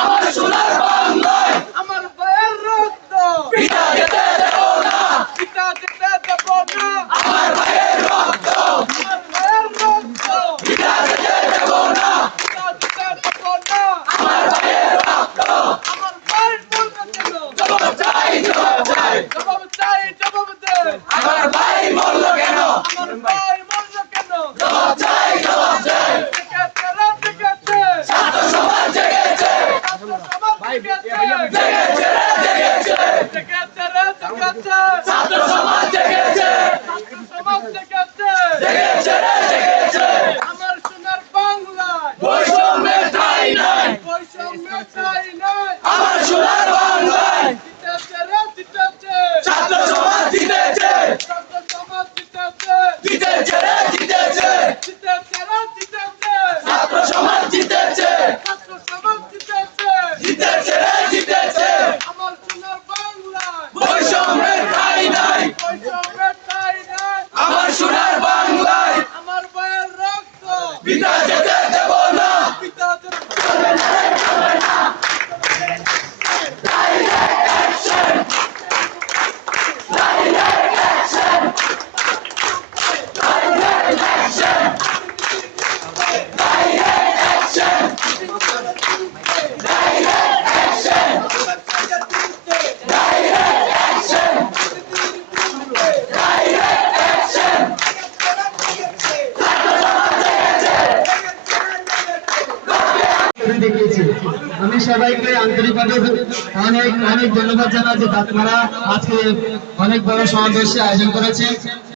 আমার সোনার বাংলায়। আমার ভাইয়ের রক্ত। পিতা যেতে দেব না। পিতা যেতে দেব না। আমার ভাইয়ের রক্ত। আমার ভাইয়ের রক্ত। পিতা যেতে দেব না। পিতা যেতে দেব না। আমার ভাইয়ের রক্ত। আমার ভাই বলবে কেন জবাব চাই জবাব চাই। জবাব চাই জবাব দে। আমার ভাই মরল কেন আমার ভাই মরল কেন জবাব চাই জবাব চাই টিকেছে রে টিকেছে ছাত্র সমাজ জেগেছে ছাত্র সমাজ টিকেছে জেগেছে রে জেগেছে টিকেছে রে টিকেছে ছাত্র সমাজ জেগেছে ছাত্র সমাজ জেগেছে রে জেগেছে আমার সোনার বাংলায় বৈষম্যের ঠাই নাই বৈষম্য চাই নাই আমার সোনার বাংলায় জিতেছে রে জিতেছে ছাত্র সমাজ জিতেছে ছাত্র সমাজ জিতেছে জিতেছে রে জিতেছে জিতেছে রে জিতেছে ছাত্র সমাজ জিতেছে ছাত্র সমাজ জিতেছে জিতেছে রে জিতেছে আমার সোনার বাংলায় বৈষম্যের ঠাই নাই বৈষম্য চাই নাই আমার সোনার বাংলায় আমার ভাইয়ের রক্ত পিতা যেতে দেব না পিতাদের করে দেখিয়েছি। আমি সবাইকে আন্তরিকভাবে অনেক অনেক ধন্যবাদ জানাই যে আপনারা আজকে অনেক বড় সমাবেশে আয়োজন করেছে।